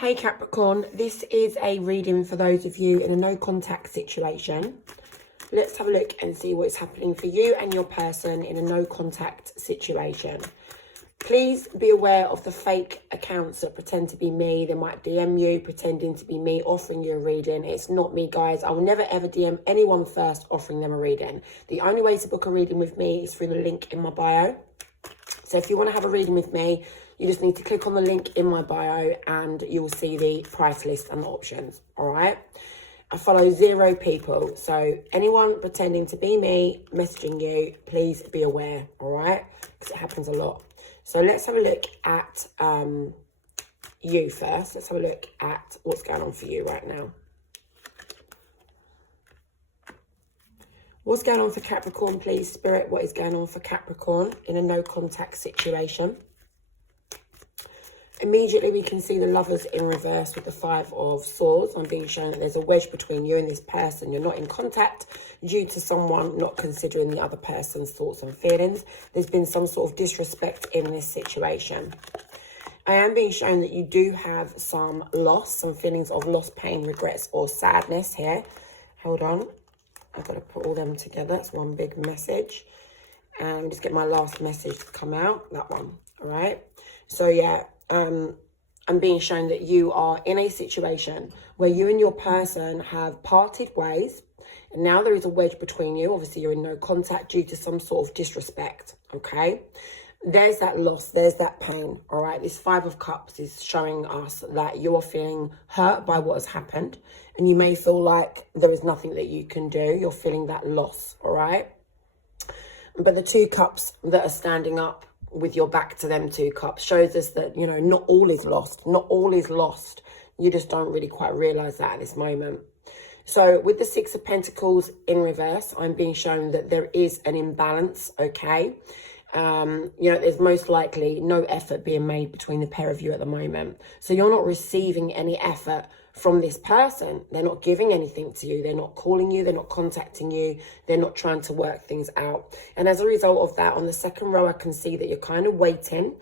Hey Capricorn, this is a reading for those of you in a no contact situation. Let's have a look and see what's happening for you and your person in a no contact situation. Please be aware of the fake accounts that pretend to be me. They might DM you pretending to be me, offering you a reading. It's not me, guys. I will never ever DM anyone first offering them a reading. The only way to book a reading with me is through the link in my bio. So if you want to have a reading with me, you just need to click on the link in my bio and you will see the price list and the options, all right? I follow 0 people, so anyone pretending to be me, messaging you, please be aware, all right? Because it happens a lot. So let's have a look at you first. Let's have a look at what's going on for you right now. What's going on for Capricorn, please, Spirit? What is going on for Capricorn in a no contact situation? Immediately, we can see the Lovers in reverse with the 5 of Swords. I'm being shown that there's a wedge between you and this person. You're not in contact due to someone not considering the other person's thoughts and feelings. There's been some sort of disrespect in this situation. I am being shown that you do have some loss, some feelings of loss, pain, regrets, or sadness here. Hold on. I've got to put all them together. That's one big message. And just get my last message to come out. That one. All right. So, yeah. I'm being shown that you are in a situation where you and your person have parted ways, and now there is a wedge between you. Obviously, you're in no contact due to some sort of disrespect, okay? There's that loss, there's that pain, all right? This 5 of Cups is showing us that you are feeling hurt by what has happened, and you may feel like there is nothing that you can do. You're feeling that loss, all right? But the 2 cups that are standing up with your back to them 2 cups shows us that, you know, not all is lost. Not all is lost. You just don't really quite realize that at this moment. So with the 6 of Pentacles in reverse, I'm being shown that there is an imbalance, okay? You know, there's most likely no effort being made between the pair of you at the moment. So you're not receiving any effort from this person. They're not giving anything to you. They're not calling you. They're not contacting you. They're not trying to work things out. And as a result of that, on the second row, I can see that you're kind of waiting.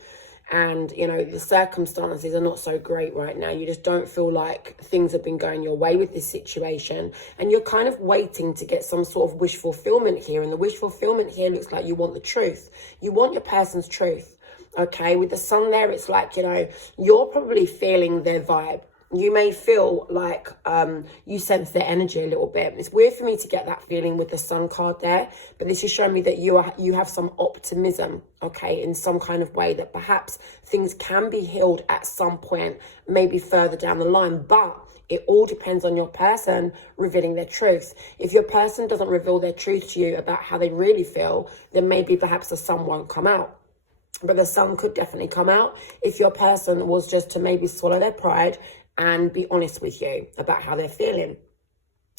And, you know, the circumstances are not so great right now. You just don't feel like things have been going your way with this situation. And you're kind of waiting to get some sort of wish fulfillment here. And the wish fulfillment here looks like you want the truth. You want your person's truth. Okay, with the Sun there, it's like, you know, you're probably feeling their vibe. You may feel like you sense their energy a little bit. It's weird for me to get that feeling with the Sun card there, but this is showing me that you have some optimism, okay, in some kind of way, that perhaps things can be healed at some point, maybe further down the line, but it all depends on your person revealing their truth. If your person doesn't reveal their truth to you about how they really feel, then maybe perhaps the Sun won't come out. But the Sun could definitely come out if your person was just to maybe swallow their pride and be honest with you about how they're feeling.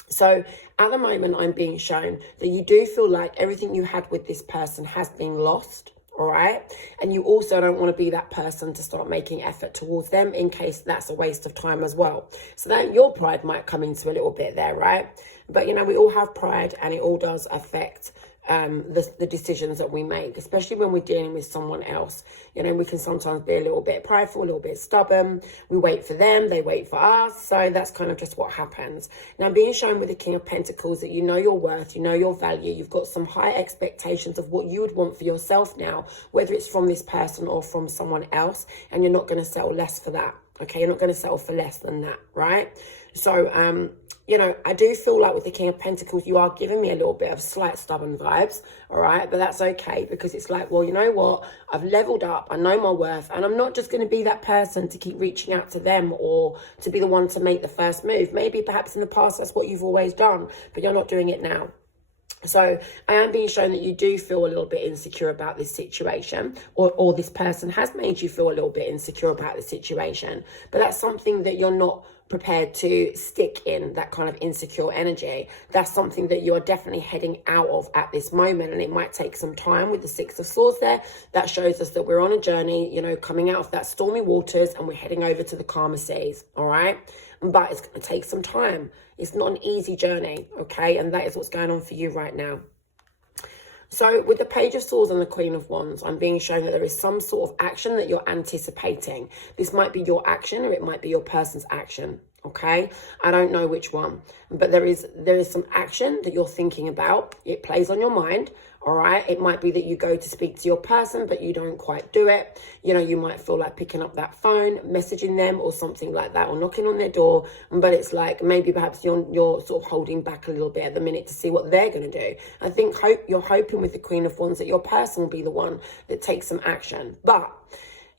So at the moment, I'm being shown that you do feel like everything you had with this person has been lost, all right? And you also don't want to be that person to start making effort towards them in case that's a waste of time as well. So that your pride might come into a little bit there, right? But, you know, we all have pride and it all does affect the decisions that we make, especially when we're dealing with someone else. You know, we can sometimes be a little bit prideful, a little bit stubborn. We wait for them, they wait for us. So that's kind of just what happens. Now, being shown with the King of Pentacles that you know your worth, you know your value, you've got some high expectations of what you would want for yourself now, whether it's from this person or from someone else, and you're not going to settle less for that. Okay, you're not going to settle for less than that, right? So, you know, I do feel like with the King of Pentacles, you are giving me a little bit of slight stubborn vibes, all right? But that's okay, because it's like, well, you know what? I've leveled up. I know my worth. And I'm not just going to be that person to keep reaching out to them or to be the one to make the first move. Maybe perhaps in the past, that's what you've always done, but you're not doing it now. So I am being shown that you do feel a little bit insecure about this situation, or this person has made you feel a little bit insecure about the situation. But that's something that you're not prepared to stick in, that kind of insecure energy. That's something that you are definitely heading out of at this moment, and it might take some time with the 6 of Swords there. That shows us that we're on a journey, you know, coming out of that stormy waters, and we're heading over to the calmer seas, all right? But it's going to take some time. It's not an easy journey, okay? And that is what's going on for you right now. So with the Page of Swords and the Queen of Wands, I'm being shown that there is some sort of action that you're anticipating. This might be your action or it might be your person's action. Okay, I don't know which one, but there is some action that you're thinking about. It plays on your mind. All right, it might be that you go to speak to your person, but you don't quite do it. You know, you might feel like picking up that phone, messaging them or something like that, or knocking on their door. But it's like maybe perhaps you're sort of holding back a little bit at the minute to see what they're going to do. I think you're hoping with the Queen of Wands that your person will be the one that takes some action. But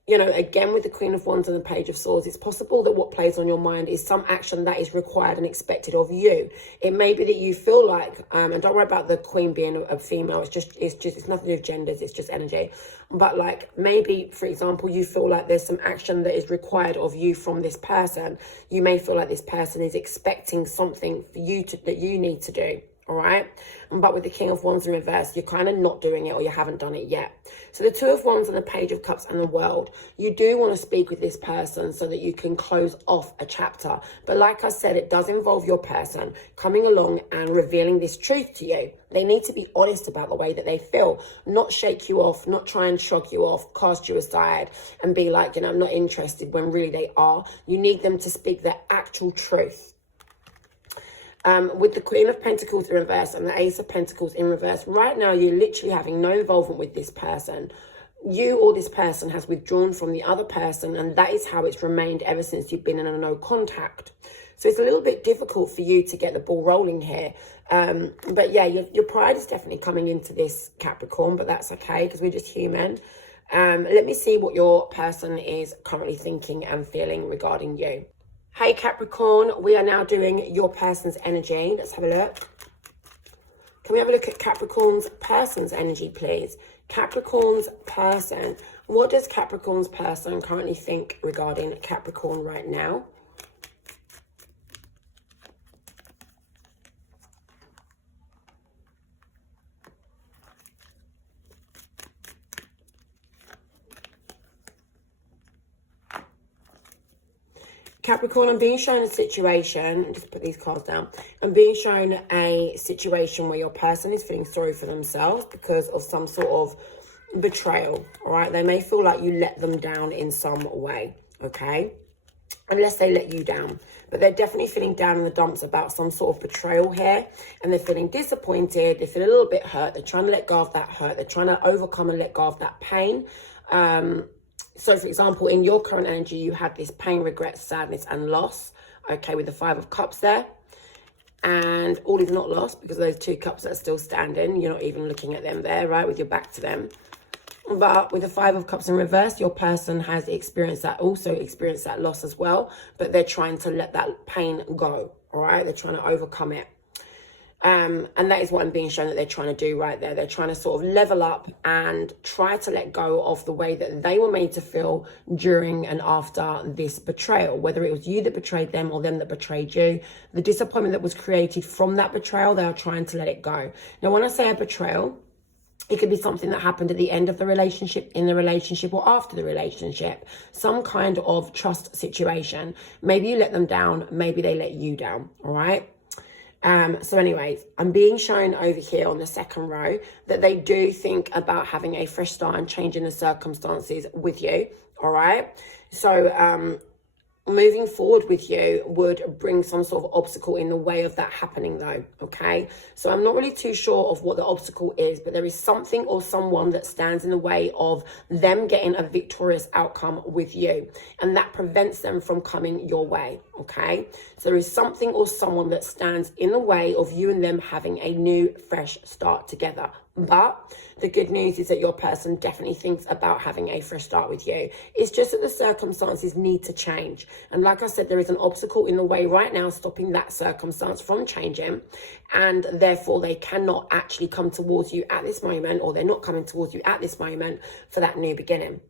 you know, again, with the Queen of Wands and the Page of Swords, it's possible that what plays on your mind is some action that is required and expected of you. It may be that you feel like, and don't worry about the Queen being a female, it's nothing to do with genders, it's just energy. But like maybe, for example, you feel like there's some action that is required of you from this person. You may feel like this person is expecting something for you that you need to do. All right. But with the King of Wands in reverse, you're kind of not doing it or you haven't done it yet. So the Two of Wands and the Page of Cups and the World, you do want to speak with this person so that you can close off a chapter. But like I said, it does involve your person coming along and revealing this truth to you. They need to be honest about the way that they feel, not shake you off, not try and shrug you off, cast you aside and be like, you know, I'm not interested when really they are. You need them to speak their actual truth. With the Queen of Pentacles in reverse and the Ace of Pentacles in reverse, right now you're literally having no involvement with this person. You or this person has withdrawn from the other person, and that is how it's remained ever since you've been in a no contact. So it's a little bit difficult for you to get the ball rolling here. But yeah, your pride is definitely coming into this, Capricorn, but that's okay because we're just human. Let me see what your person is currently thinking and feeling regarding you. Hey Capricorn, we are now doing your person's energy. Let's have a look. Can we have a look at Capricorn's person's energy, please? Capricorn's person. What does Capricorn's person currently think regarding Capricorn right now? Capricorn, I'm being shown a situation, just put these cards down. I'm being shown a situation where your person is feeling sorry for themselves because of some sort of betrayal, all right? They may feel like you let them down in some way, okay? Unless they let you down. But they're definitely feeling down in the dumps about some sort of betrayal here. And they're feeling disappointed. They feel a little bit hurt. They're trying to let go of that hurt. They're trying to overcome and let go of that pain. So, for example, in your current energy, you have this pain, regret, sadness, and loss, okay, with the Five of Cups there. And all is not lost because those two cups that are still standing, you're not even looking at them there, right, with your back to them. But with the Five of Cups in reverse, your person has experienced that loss as well, but they're trying to let that pain go, all right? They're trying to overcome it. And that is what I'm being shown that they're trying to do right there. They're trying to sort of level up and try to let go of the way that they were made to feel during and after this betrayal, whether it was you that betrayed them or them that betrayed you. The disappointment that was created from that betrayal, they are trying to let it go. Now, when I say a betrayal, it could be something that happened at the end of the relationship, in the relationship, or after the relationship. Some kind of trust situation. Maybe you let them down, maybe they let you down, all right? So anyways, I'm being shown over here on the second row that they do think about having a fresh start and changing the circumstances with you, all right? So moving forward with you would bring some sort of obstacle in the way of that happening though, okay? So I'm not really too sure of what the obstacle is, but there is something or someone that stands in the way of them getting a victorious outcome with you, and that prevents them from coming your way, okay? So there is something or someone that stands in the way of you and them having a new, fresh start together. But the good news is that your person definitely thinks about having a fresh start with you. It's just that the circumstances need to change. And like I said, there is an obstacle in the way right now stopping that circumstance from changing. And therefore, they cannot actually come towards you at this moment, or they're not coming towards you at this moment for that new beginning.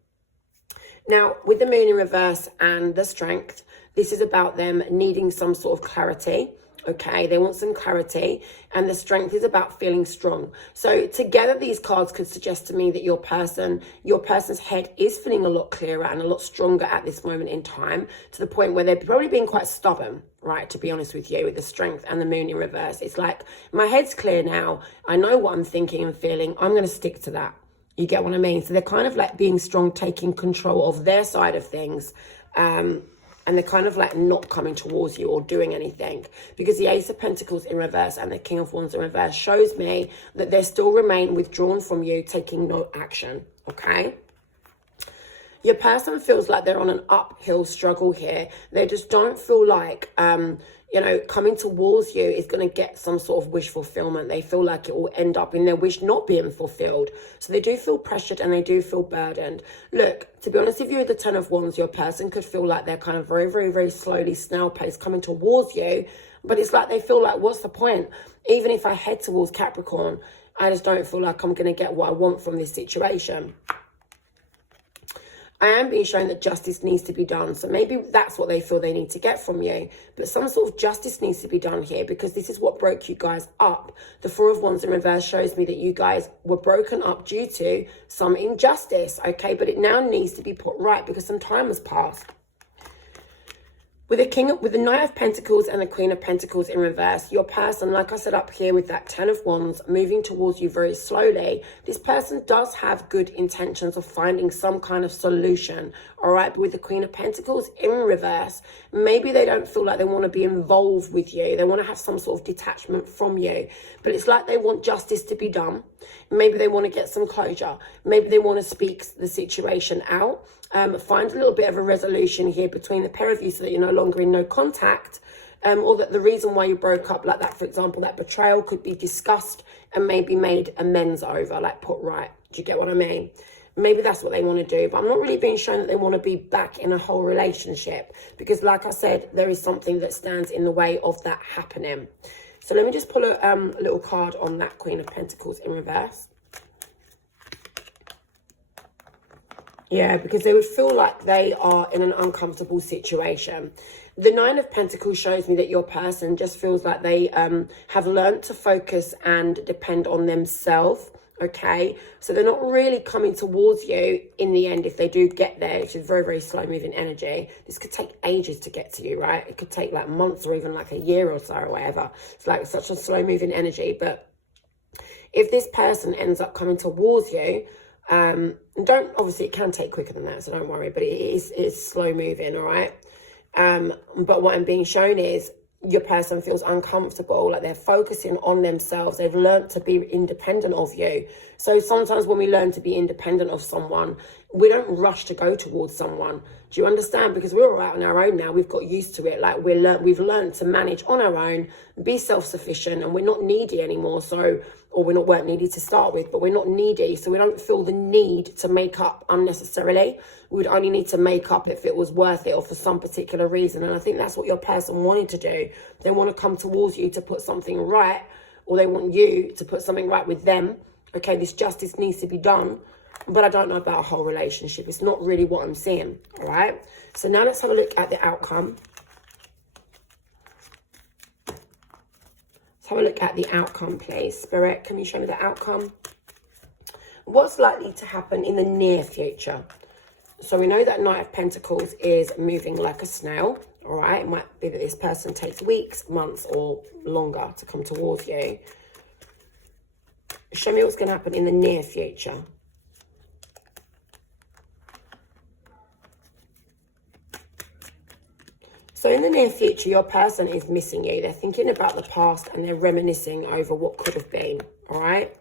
Now, with the moon in reverse and the strength, this is about them needing some sort of clarity. Okay, they want some clarity, and the strength is about feeling strong. So together, these cards could suggest to me that your person's head is feeling a lot clearer and a lot stronger at this moment in time, to the point where they're probably being quite stubborn, right? To be honest with you, with the strength and the moon in reverse, it's like, my head's clear now. I know what I'm thinking and feeling. I'm going to stick to that. You get what I mean? So they're kind of like being strong, taking control of their side of things. And they're kind of like not coming towards you or doing anything, because the Ace of Pentacles in reverse and the King of Wands in reverse shows me that they still remain withdrawn from you, taking no action, okay? Your person feels like they're on an uphill struggle here. They just don't feel like, coming towards you is going to get some sort of wish fulfillment. They feel like it will end up in their wish not being fulfilled. So they do feel pressured and they do feel burdened. Look, to be honest with you, the Ten of Wands, your person could feel like they're kind of very, very, very slowly, snail pace coming towards you. But it's like they feel like, what's the point? Even if I head towards Capricorn, I just don't feel like I'm going to get what I want from this situation. I am being shown that justice needs to be done. So maybe that's what they feel they need to get from you. But some sort of justice needs to be done here, because this is what broke you guys up. The Four of Wands in reverse shows me that you guys were broken up due to some injustice, okay? But it now needs to be put right because some time has passed. With the Knight of Pentacles and the Queen of Pentacles in reverse, your person, like I said up here with that Ten of Wands, moving towards you very slowly, this person does have good intentions of finding some kind of solution, all right? But with the Queen of Pentacles in reverse, maybe they don't feel like they want to be involved with you. They want to have some sort of detachment from you. But it's like they want justice to be done. Maybe they want to get some closure. Maybe they want to speak the situation out. Find a little bit of a resolution here between the pair of you so that you're no longer in no contact, or that the reason why you broke up, like that, for example, that betrayal could be discussed and maybe made amends over, like put right. Do you get what I mean? Maybe that's what they want to do, but I'm not really being shown that they want to be back in a whole relationship, because like I said, there is something that stands in the way of that happening. So let me just pull a little card on that Queen of Pentacles in reverse. Yeah, because they would feel like they are in an uncomfortable situation. The Nine of Pentacles shows me that your person just feels like they have learned to focus and depend on themselves, okay? So they're not really coming towards you in the end if they do get there, which is very, very slow-moving energy. This could take ages to get to you, right? It could take like months or even like a year or so or whatever. It's like such a slow-moving energy. But if this person ends up coming towards you, obviously it can take quicker than that, so don't worry, but it's slow moving, all right? But what I'm being shown is your person feels uncomfortable, like they're focusing on themselves. They've learned to be independent of you. So sometimes when we learn to be independent of someone, we don't rush to go towards someone. Do you understand? Because we're all out on our own now. We've got used to it. Like we've learned to manage on our own, be self-sufficient, and we're not needy anymore. Or weren't needy to start with, but we're not needy. So we don't feel the need to make up unnecessarily. We'd only need to make up if it was worth it or for some particular reason. And I think that's what your person wanted to do. They want to come towards you to put something right, or they want you to put something right with them. Okay, this justice needs to be done. But I don't know about a whole relationship. It's not really what I'm seeing, all right? So now let's have a look at the outcome. Let's have a look at the outcome, please. Spirit, can you show me the outcome? What's likely to happen in the near future? So we know that Knight of Pentacles is moving like a snail, all right? It might be that this person takes weeks, months, or longer to come towards you. Show me what's going to happen in the near future. So in the near future, your person is missing you. They're thinking about the past and they're reminiscing over what could have been, all right?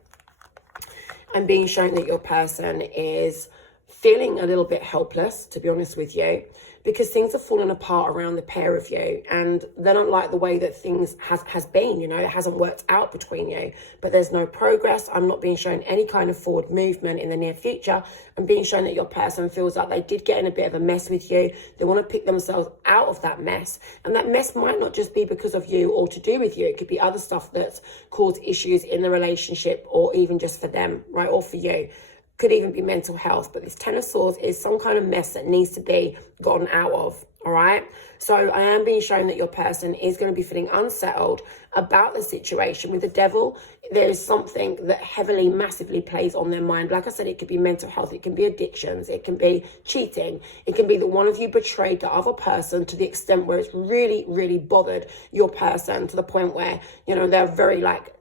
I'm being shown that your person is feeling a little bit helpless, to be honest with you, because things have fallen apart around the pair of you and they don't like the way that things has been, you know, it hasn't worked out between you, but there's no progress. I'm not being shown any kind of forward movement in the near future. I'm being shown that your person feels like they did get in a bit of a mess with you. They want to pick themselves out of that mess. And that mess might not just be because of you or to do with you. It could be other stuff that's caused issues in the relationship or even just for them, right? Or for you. Could even be mental health. But this Ten of Swords is some kind of mess that needs to be gotten out of, All right. So I am being shown that your person is going to be feeling unsettled about the situation. With the devil, there is something that heavily, massively plays on their mind. Like I said, it could be mental health. It can be addictions. It can be cheating. It can be that one of you betrayed the other person to the extent where it's really, really bothered your person to the point where, you know, they're very like,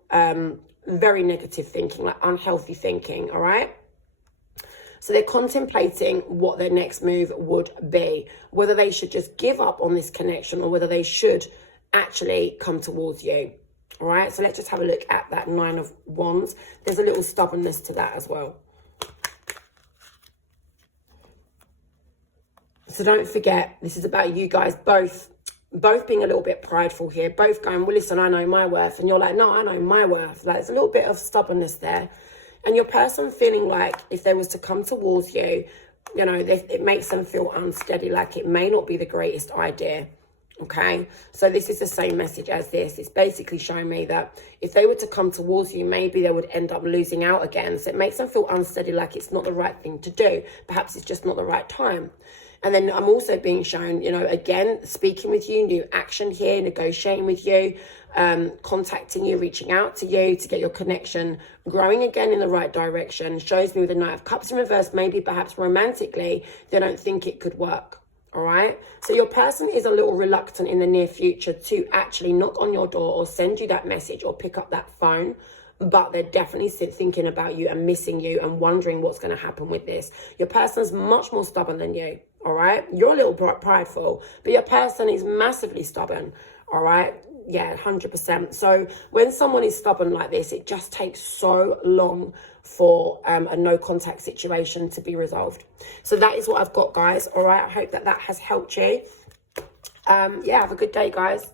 very negative thinking, like unhealthy thinking. All right. So they're contemplating what their next move would be, whether they should just give up on this connection or whether they should actually come towards you. All right, so let's just have a look at that Nine of Wands. There's a little stubbornness to that as well. So don't forget, this is about you guys both being a little bit prideful here, both going, well, listen, I know my worth. And you're like, no, I know my worth. Like, there's a little bit of stubbornness there. And your person feeling like if they was to come towards you, you know, it makes them feel unsteady, like it may not be the greatest idea, okay? So this is the same message as this. It's basically showing me that if they were to come towards you, maybe they would end up losing out again. So it makes them feel unsteady, like it's not the right thing to do. Perhaps it's just not the right time. And then I'm also being shown, you know, again, speaking with you, new action here, negotiating with you, contacting you, reaching out to you to get your connection growing again in the right direction. Shows me with the Knight of Cups in reverse, maybe perhaps romantically, they don't think it could work. All right. So your person is a little reluctant in the near future to actually knock on your door or send you that message or pick up that phone. But they're definitely thinking about you and missing you and wondering what's going to happen with this. Your person's much more stubborn than you. All right. You're a little prideful, but your person is massively stubborn. All right. Yeah, 100%. So when someone is stubborn like this, it just takes so long for a no contact situation to be resolved. So that is what I've got, guys. All right. I hope that has helped you. Yeah, have a good day, guys.